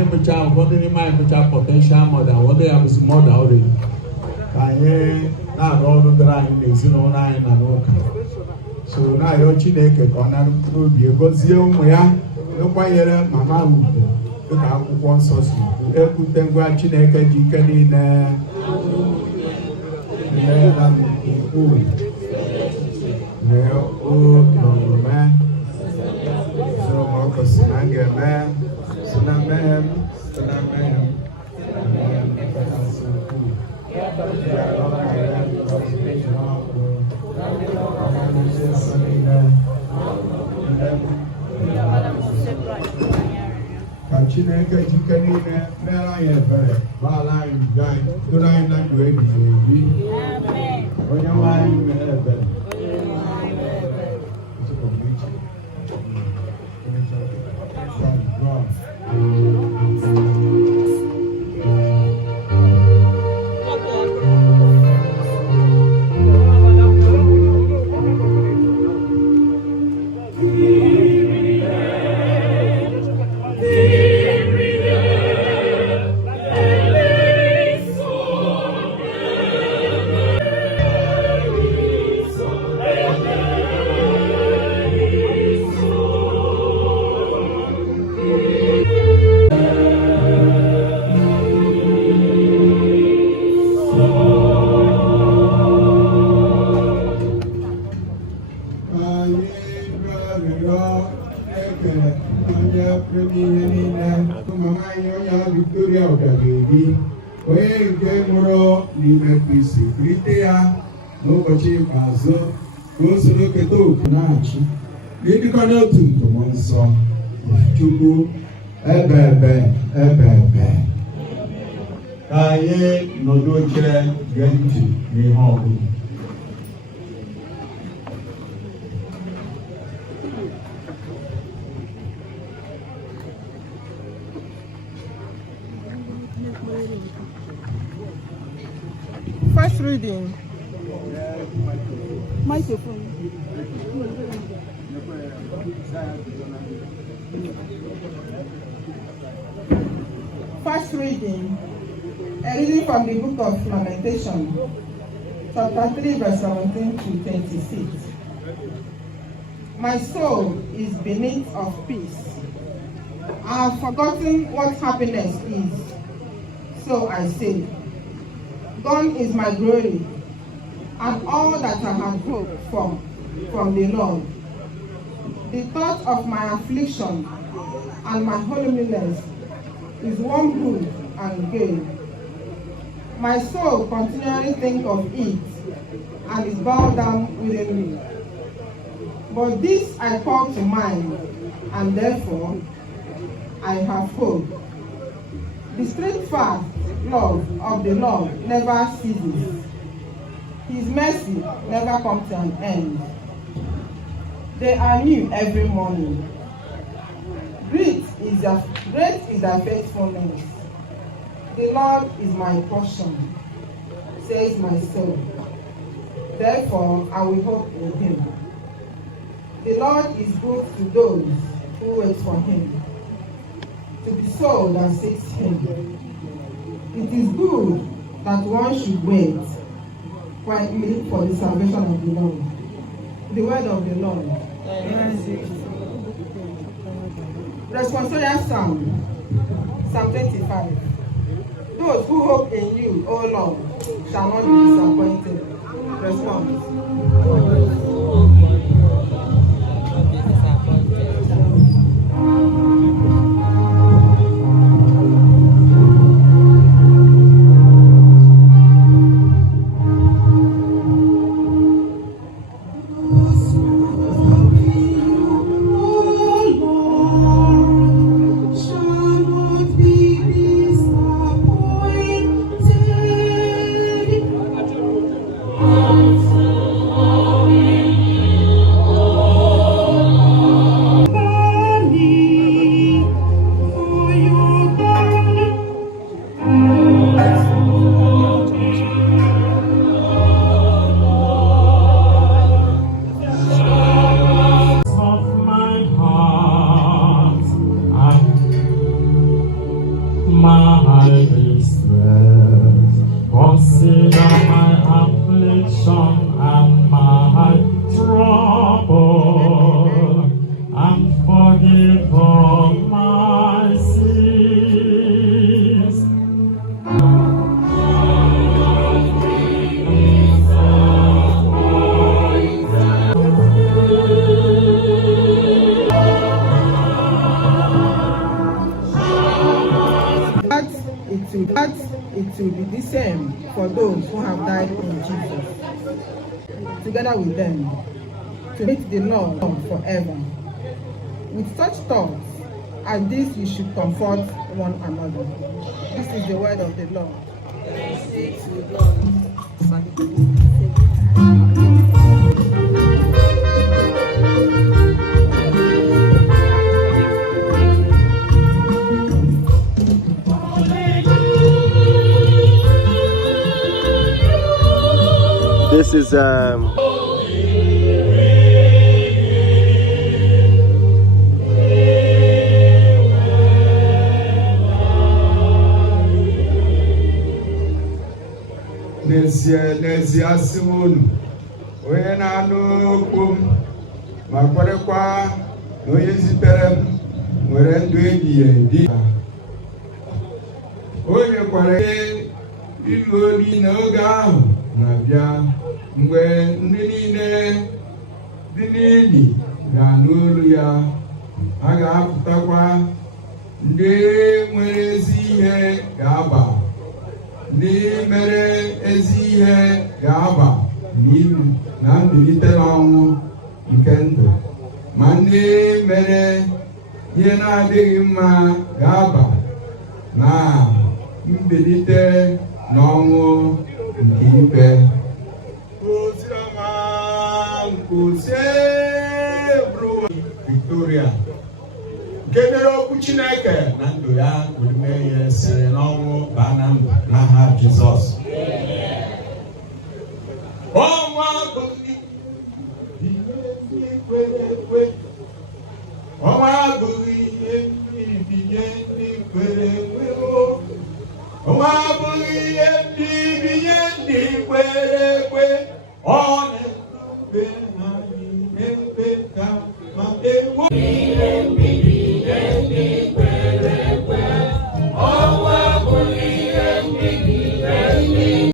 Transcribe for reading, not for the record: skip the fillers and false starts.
anyị mụcha ụfọdụ n'ime anyị mụcha potential mother, ụfọdụ ya bụzi mother already. Ka anyị na-arụ ọrụ dịrị anyị n'ezinụlọ anyị na n'ụka. So na-arịọ Chineke ka ọ nara mkpụrụ obi gọzie ụmụ ya, ịkwanyere mama ha ugwu dịka akwụkwọ nsọ si kwu, ekwute ngwa Chineke ji ike niile Chineke jike niile mere anyị ebere gbara anyị uju anyị tụrụ anyị na ndụ ebighị ebi. Onye nwe anyị mere ebere. Mama Onyia Victoria Odabebi, onye nke mụrụ n'ime Kristi, kirite ya n'ụbọchị ikpeazụ ka o soro keta oku na-achị n'ịdịkọ n'otu ntụmọ nsọ Chukwu ebe. Ka anyị nọdụ ochere gee ntị n'ihe ọbụla. First reading. Microphone. First reading. A reading from the book of Lamentation, chapter 3, verse 17 to 26. My soul is beneath of peace. I have forgotten what happiness is. So I say, gone is my glory, and all that I had hoped from the Lord. The thought of my affliction and my holiness is one good and gain. My soul continually think of it, and is bowed down within me. But this I call to mind, and therefore I have hope. The steadfast love of the Lord never ceases. His mercy never comes to an end. They are new every morning. Great is their faithfulness. The Lord is my portion, says my soul. Therefore I will hope in him. The Lord is good to those who wait for him, to the soul that seeks him. It is good that one should wait quietly for the salvation of the Lord. The word of the Lord. Responsorial Psalm, Psalm 25. Those who hope in you, O Lord, shall not be disappointed. Response. Oh my distress. Consider my affliction and my trouble, and forgive all my sins. It will be the same for those who have died in Jesus, together with them, to meet the Lord forever. With such thoughts as this, we should comfort one another. This is the word of the Lord. This is n'ezie asị m unu, onye na-anụ okwu m ma kwerekwa na onye zitere m nwere ndụ ebighị ebi. O nyekwara ilu olu n'oge ahụ na-abịa mgbe ndị niile dị n'ili ga-anụ olu ya. A ga-apụtakwa, ndị nwere ezi ihe ga-aba, ndị mere ezi ihe ga-aba n'ilu na mbilite n'ọnwụ nke ndụ, ma ndị mere ihe na-adịghị mma ga-aba na mbilite n'ọnwụ nke ikpe. Victoria nke mere okwu Chineke na ndụ ya were mee ihe siri n'ọnwụ baa na ndụ n'aha Jizọs. Ọnwa abụghị ihe ndị kwere ekwe, ọnwa abụghị ihe mbinye ndị kwere ekwe, ọnwa abụghị ihe mbinye ndị kwere ekwe.